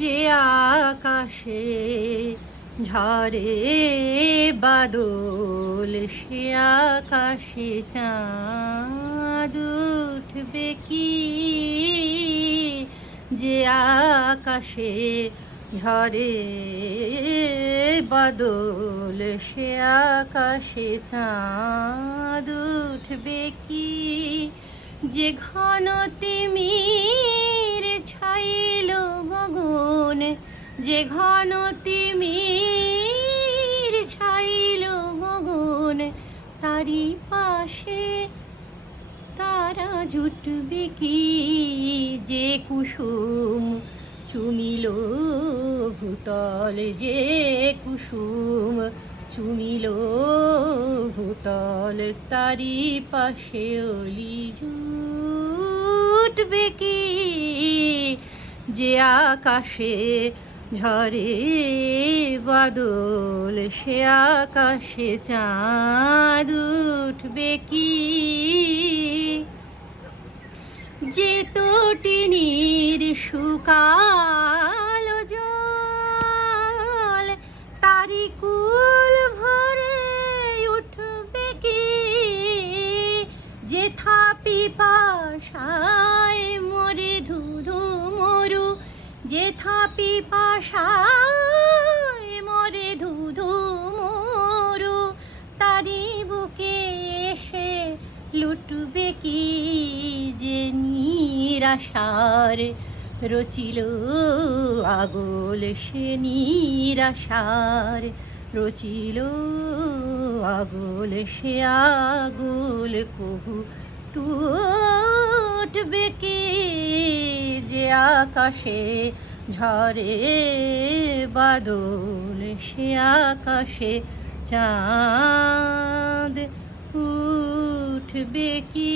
যে আকাশে ঝরে বাদল, সে আকাশে চাঁদ উঠবে কি? যে আকাশে ঝরে বাদল, সে আকাশে চাঁদ উঠবে কি? যে ঘন তিমির ছাইল গগন, যে ঘন তিমির ছাইল গগন, তারি পাশে তারা জুটবে কি? যে কুসুম চুমিল ভূতল, যে কুসুম চুমিল ভূতল, তারি পাশে অলি জুটবে কি? যে আকাশে ঝরে বাদল, সে আকাশে চাঁদ উঠবে কি? যে তটিনীর শুকালো জল, তারি কুল ভরে উঠবে কি? যে থাপি পাশায় মরে ধুধু মরু, যে থাপি পাশায় মরে ধুধু মরু, তারি বুকে এসে লুটবে কি? যে নিরাশার রচিল আগল, সে নিরাশার রচিল আগল, সে আগল কহু টুটবে কি? যে আকাশে ঝরে বাদল, সে আকাশে চাঁদ উঠবে কি?